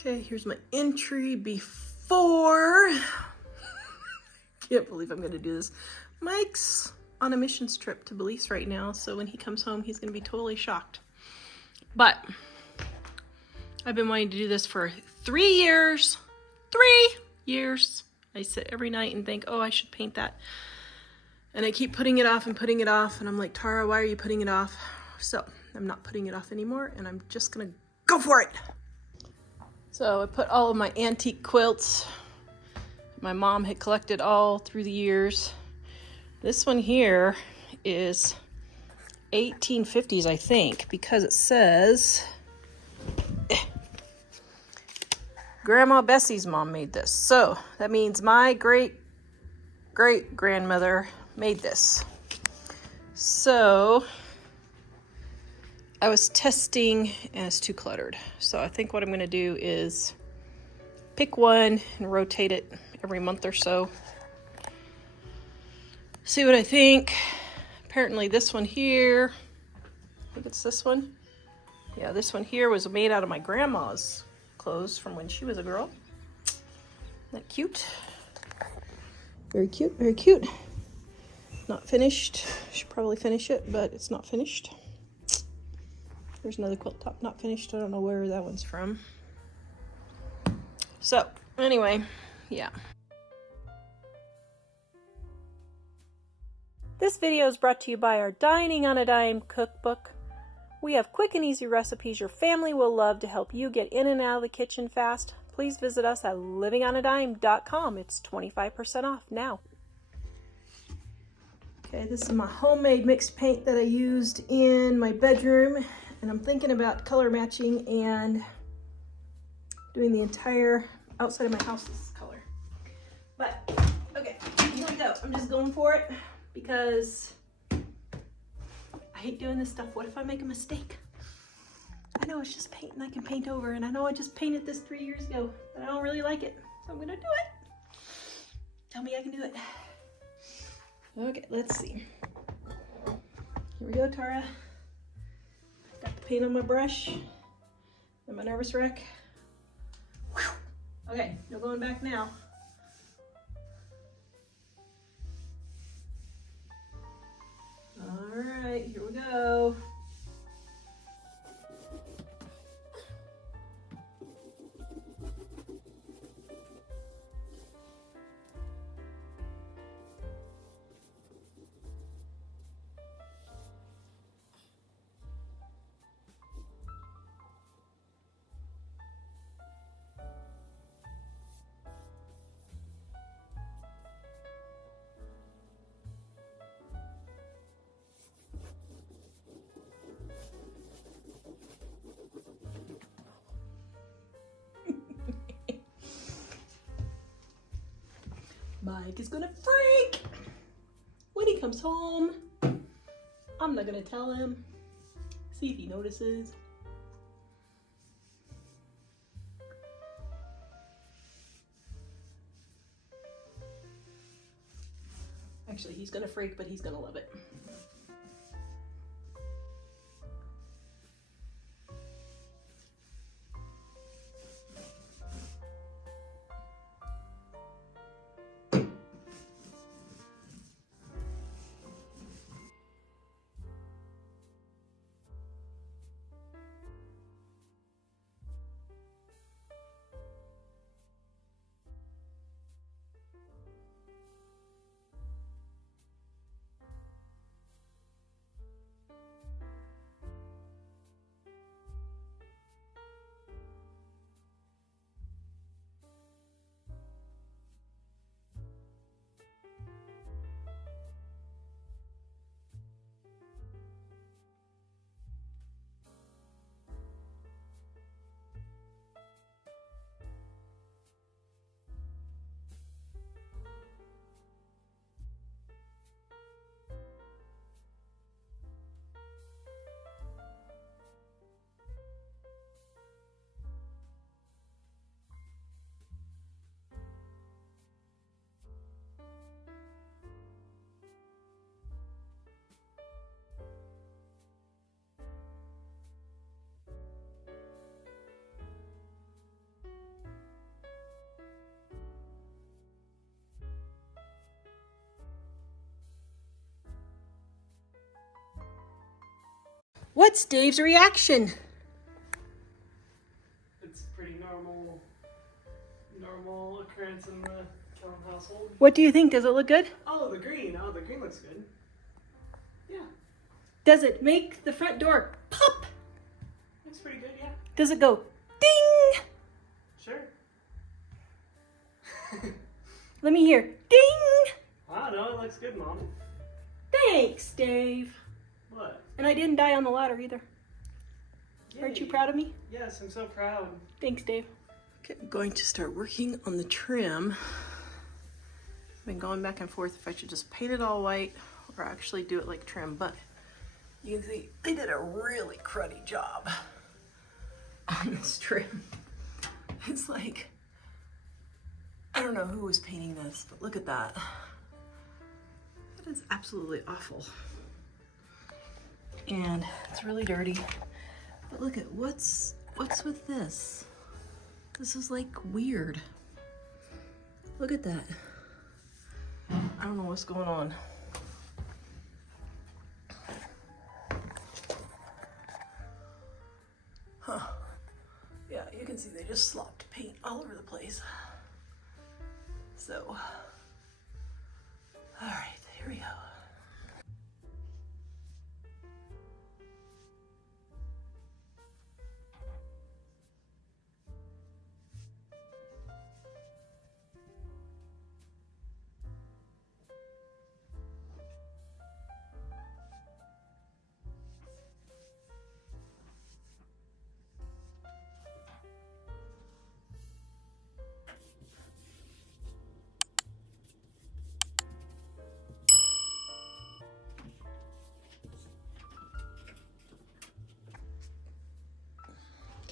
Okay, here's my entry before. Can't believe I'm gonna do this. Mike's on a missions trip to Belize right now, so when he comes home, he's gonna be totally shocked. But I've been wanting to do this for 3 years. 3 years. I sit every night and think, oh, I should paint that. And I keep putting it off and putting it off, and I'm like, Tara, why are you putting it off? So I'm not putting it off anymore, and I'm just gonna go for it. So I put all of my antique quilts my mom had collected all through the years. This one here is 1850s, I think, because it says Grandma Bessie's mom made this. So that means my great-great-grandmother made this. So I was testing and it's too cluttered. So I think what I'm gonna do is pick one and rotate it every month or so. See what I think. Apparently this one here, I think it's this one. Yeah, this one here was made out of my grandma's clothes from when she was a girl. Isn't that cute? Very cute, very cute. Not finished. Should probably finish it, but it's not finished. There's another quilt top not finished. I don't know where that one's from. So, anyway, yeah. This video is brought to you by our Dining on a Dime cookbook. We have quick and easy recipes your family will love to help you get in and out of the kitchen fast. Please visit us at livingonadime.com. It's 25% off now. Okay, this is my homemade mixed paint that I used in my bedroom, and I'm thinking about color matching and doing the entire outside of my house this color. But, okay, here we go. I'm just going for it because I hate doing this stuff. What if I make a mistake? I know it's just paint and I can paint over, and I know I just painted this 3 years ago, but I don't really like it, so I'm gonna do it. Tell me I can do it. Okay, let's see. Here we go, Tara. Got the paint on my brush and my nervous wreck. Whew. Okay, no going back now. All right, here we go. Mike is gonna freak when he comes home. I'm not gonna tell him. See if he notices. Actually, he's gonna freak, but he's gonna love it. What's Dave's reaction? It's pretty normal occurrence in the Killam household. What do you think? Does it look good? Oh, the green. Oh, the green looks good. Yeah. Does it make the front door pop? Looks pretty good, yeah. Does it go ding? Sure. Let me hear ding. I don't know, it looks good, Mom. Thanks, Dave. What? And I didn't die on the ladder either. Yay. Aren't you proud of me? Yes, I'm so proud. Thanks, Dave. Okay, I'm going to start working on the trim. I've been going back and forth if I should just paint it all white or actually do it like trim, but you can see they did a really cruddy job on this trim. It's like, I don't know who was painting this, but look at that. That is absolutely awful. And it's really dirty. But look at what's with this? This is like weird. Look at that. I don't know what's going on. Huh. Yeah, you can see they just slopped paint all over the place. So, all right, here we go.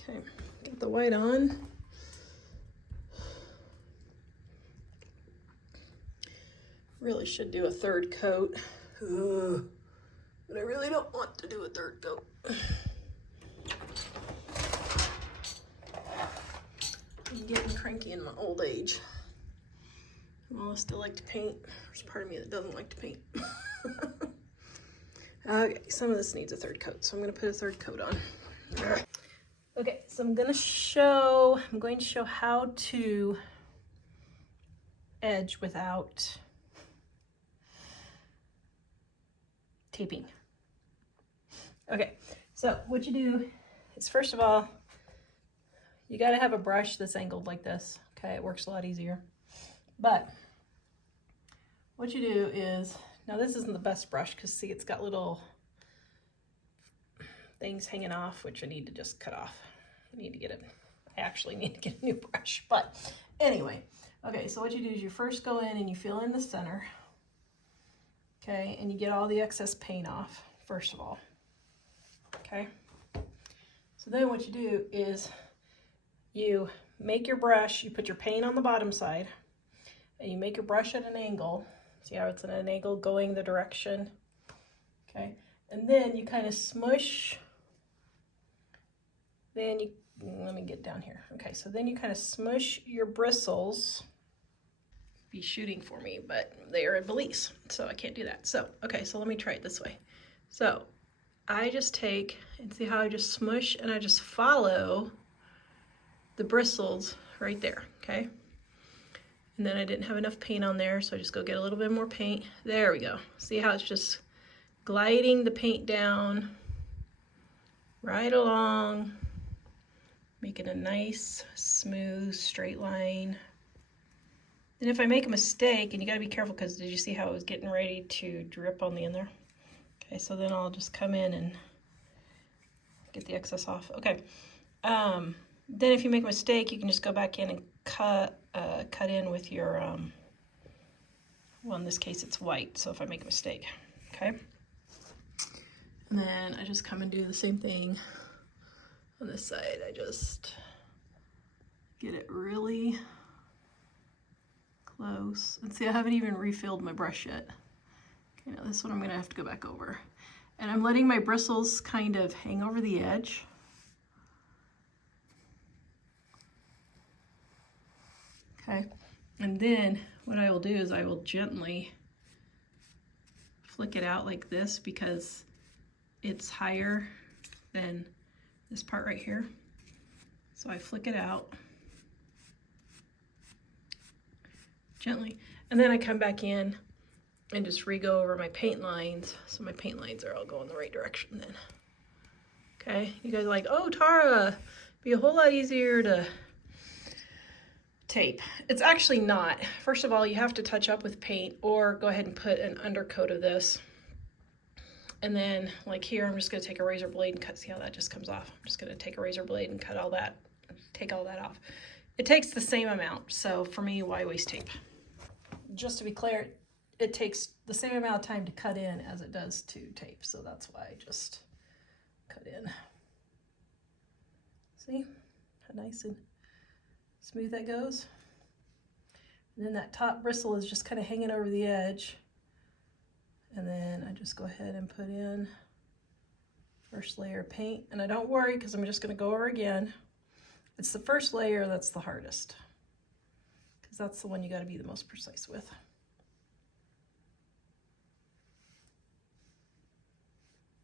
Okay, get the white on. Really should do a third coat. Ugh, but I really don't want to do a third coat. I'm getting cranky in my old age. Well, I still like to paint. There's part of me that doesn't like to paint. Okay, some of this needs a third coat, so I'm gonna put a third coat on. Okay, so I'm going to show how to edge without taping. Okay, so what you do is, first of all, you got to have a brush that's angled like this. Okay, it works a lot easier. But what you do is, now this isn't the best brush because see, it's got little things hanging off, which I need to just cut off. I actually need to get a new brush, but anyway. Okay, so what you do is you first go in and you fill in the center. Okay, and you get all the excess paint off, first of all. Okay, so then what you do is you make your brush, you put your paint on the bottom side, and you make your brush at an angle. See how it's at an angle going the direction? Okay, and then you kind of smush. Then you, let me get down here. Okay, so then you kind of smush your bristles. Be shooting for me, but they are in Belize, so I can't do that. So, okay, so let me try it this way. So I just take, and see how I just smush and I just follow the bristles right there, okay? And then I didn't have enough paint on there, so I just go get a little bit more paint. There we go. See how it's just gliding the paint down right along, making a nice, smooth, straight line. And if I make a mistake, and you gotta be careful because did you see how it was getting ready to drip on the end there? Okay, so then I'll just come in and get the excess off. Okay, then if you make a mistake, you can just go back in and cut in with your, well, in this case it's white, so if I make a mistake, okay? And then I just come and do the same thing on this side. I just get it really close. And see, I haven't even refilled my brush yet. Okay, now this one I'm gonna have to go back over. And I'm letting my bristles kind of hang over the edge. Okay, and then what I will do is I will gently flick it out like this because it's higher than this part right here. So I flick it out gently, and then I come back in and just re-go over my paint lines, so my paint lines are all going the right direction then. Okay, you guys are like, oh Tara, be a whole lot easier to tape. It's actually not. First of all, you have to touch up with paint or go ahead and put an undercoat of this. And then like here, I'm just gonna take a razor blade and cut, see how that just comes off. I'm just gonna take a razor blade and cut all that, take all that off. It takes the same amount, so for me, why waste tape? Just to be clear, it takes the same amount of time to cut in as it does to tape, so that's why I just cut in. See how nice and smooth that goes? And then that top bristle is just kind of hanging over the edge. And then I just go ahead and put in first layer of paint. And I don't worry, because I'm just going to go over again. It's the first layer that's the hardest, because that's the one you got to be the most precise with.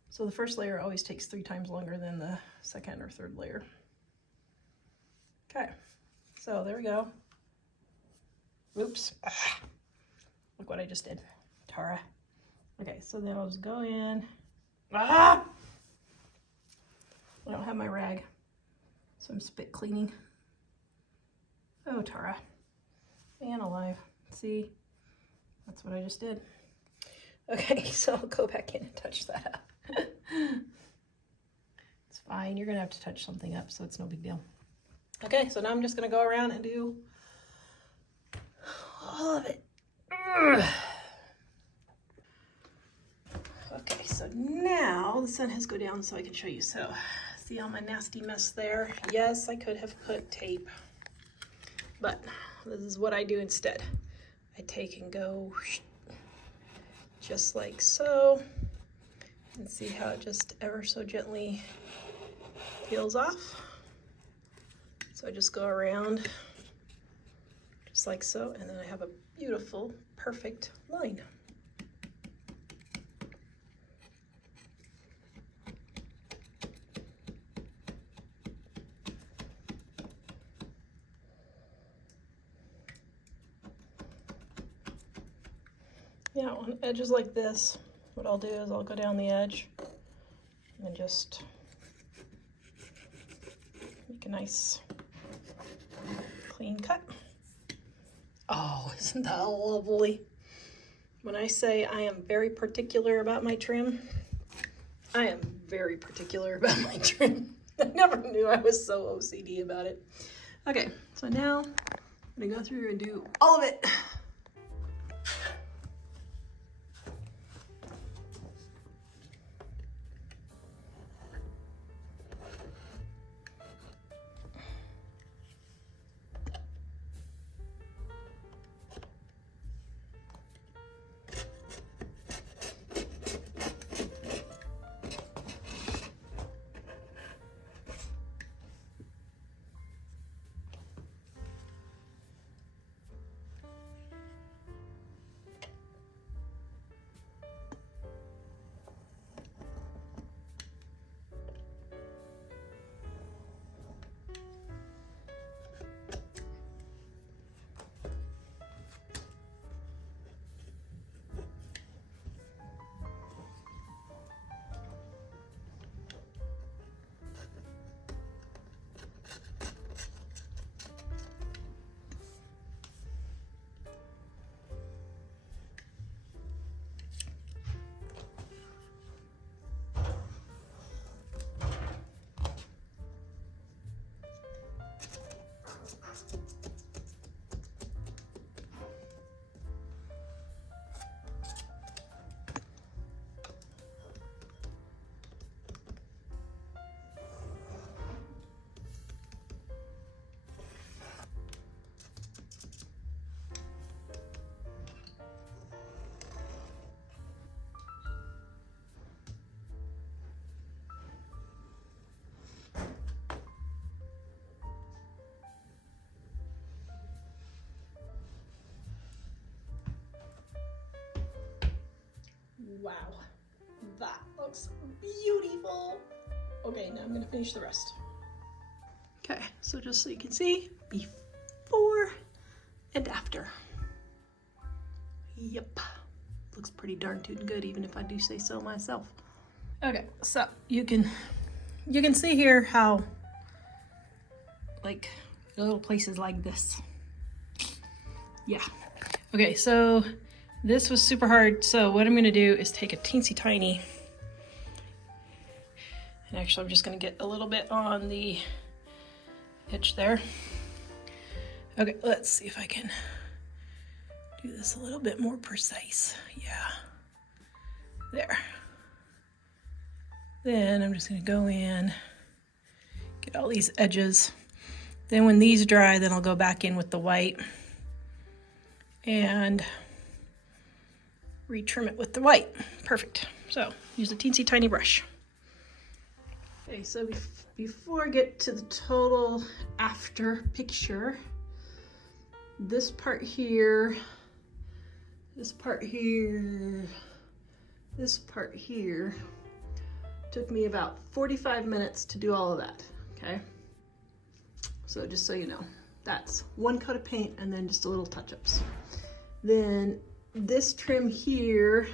So the first layer always takes 3 times longer than the second or third layer. Okay, so there we go. Oops. Ah, look what I just did, Tara. Okay, so then I'll just go in. Ah! I don't have my rag, so I'm spit cleaning. Oh, Tara. Man alive. See? That's what I just did. Okay, so I'll go back in and touch that up. It's fine. You're going to have to touch something up, so it's no big deal. Okay, so now I'm just going to go around and do all of it. Ugh. Okay, so now the sun has go down so I can show you. So see all my nasty mess there? Yes, I could have put tape, but this is what I do instead. I take and go just like so, and see how it just ever so gently peels off. So I just go around just like so, and then I have a beautiful, perfect line. Yeah, on edges like this, what I'll do is I'll go down the edge and just make a nice clean cut. Oh, isn't that lovely? When I say I am very particular about my trim, I am very particular about my trim. I never knew I was so OCD about it. Okay, so now I'm gonna go through and do all of it. Wow, that looks beautiful. Okay, now I'm gonna finish the rest. Okay, so just so you can see, before and after. Yep, looks pretty darn tootin' good, even if I do say so myself. Okay, so you can see here how, like, little places like this. Yeah. Okay, so this was super hard. So what I'm gonna do is take a teensy tiny, and actually I'm just gonna get a little bit on the edge there. Okay, let's see if I can do this a little bit more precise. Yeah, there. Then I'm just gonna go in, get all these edges. Then when these dry, then I'll go back in with the white and retrim it with the white. Perfect. So use a teensy tiny brush. Okay, so before I get to the total after picture, this part here, this part here, this part here, took me about 45 minutes to do all of that, okay? So just so you know, that's one coat of paint and then just a little touch-ups. Then this trim here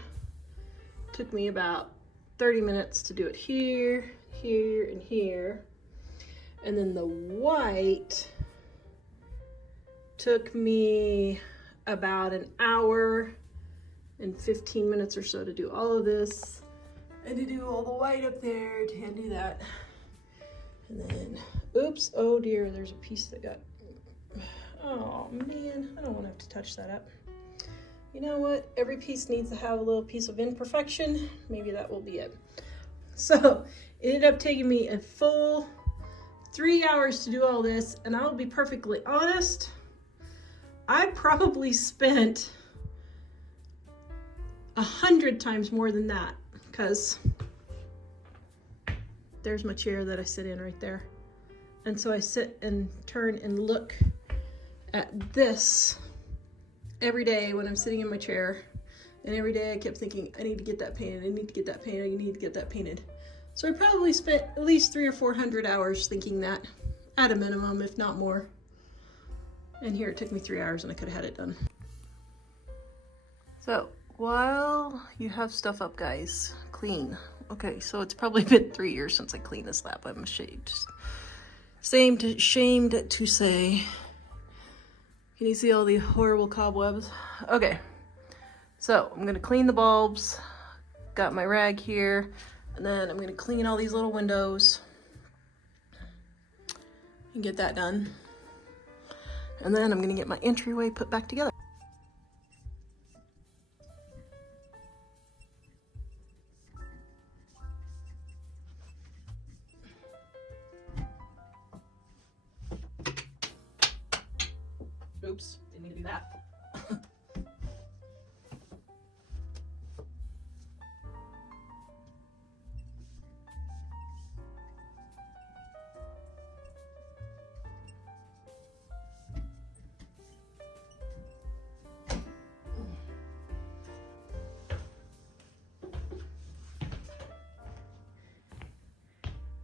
took me about 30 minutes to do it here, here, and here. And then the white took me about an hour and 15 minutes or so to do all of this. And to do all the white up there, can't do that. And then, oops, oh dear, there's a piece that got, oh man, I don't want to have to touch that up. You know what? Every piece needs to have a little piece of imperfection. Maybe that will be it. So it ended up taking me a full 3 hours to do all this. And I'll be perfectly honest, I probably spent 100 times more than that, because there's my chair that I sit in right there. And so I sit and turn and look at this every day when I'm sitting in my chair. And every day I kept thinking, I need to get that painted, I need to get that painted, I need to get that painted. So I probably spent at least 300 or 400 hours thinking that, at a minimum, if not more. And here it took me 3 hours and I could have had it done. So while you have stuff up, guys, clean. Okay, so it's probably been 3 years since I cleaned this lap. I'm ashamed. Shamed to say. Can you see all the horrible cobwebs? Okay, so I'm gonna clean the bulbs. Got my rag here, and then I'm gonna clean all these little windows and get that done. And then I'm gonna get my entryway put back together. Oops, didn't need to do that.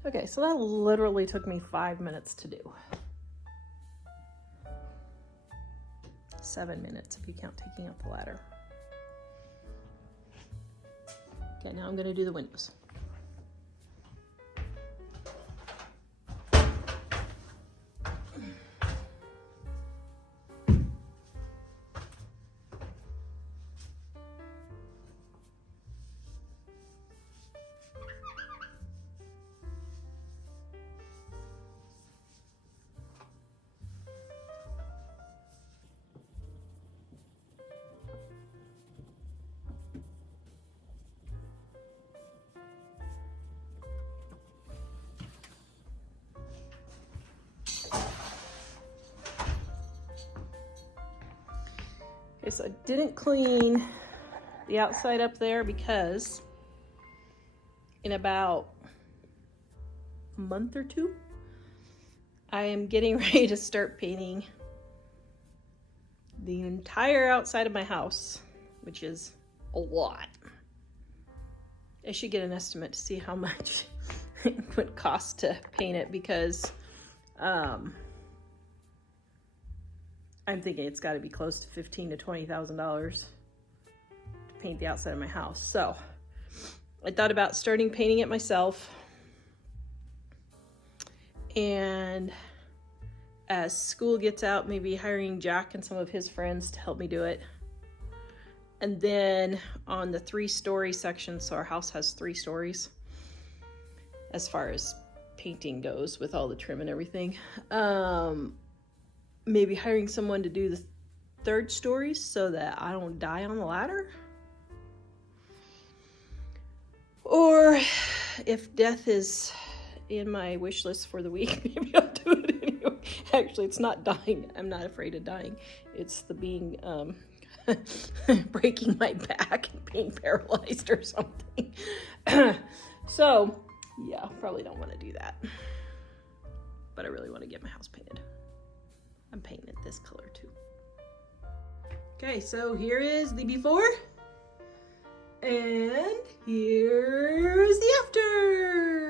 Okay, so that literally took me 5 minutes to do. 7 minutes if you count taking out the ladder. Okay, now I'm going to do the windows. Okay, so I didn't clean the outside up there because in about a month or two, I am getting ready to start painting the entire outside of my house, which is a lot. I should get an estimate to see how much it would cost to paint it, because I'm thinking it's got to be close to $15,000 to $20,000 to paint the outside of my house. So I thought about starting painting it myself, and as school gets out, maybe hiring Jack and some of his friends to help me do it. And then on the 3-story section, so our house has 3 stories as far as painting goes with all the trim and everything, maybe hiring someone to do the 3rd stories so that I don't die on the ladder. Or if death is in my wish list for the week, maybe I'll do it anyway. Actually, it's not dying. I'm not afraid of dying. It's the being, breaking my back and being paralyzed or something. So, yeah, probably don't want to do that. But I really want to get my house painted. I'm painting it this color too. Okay, so here is the before. And here's the after.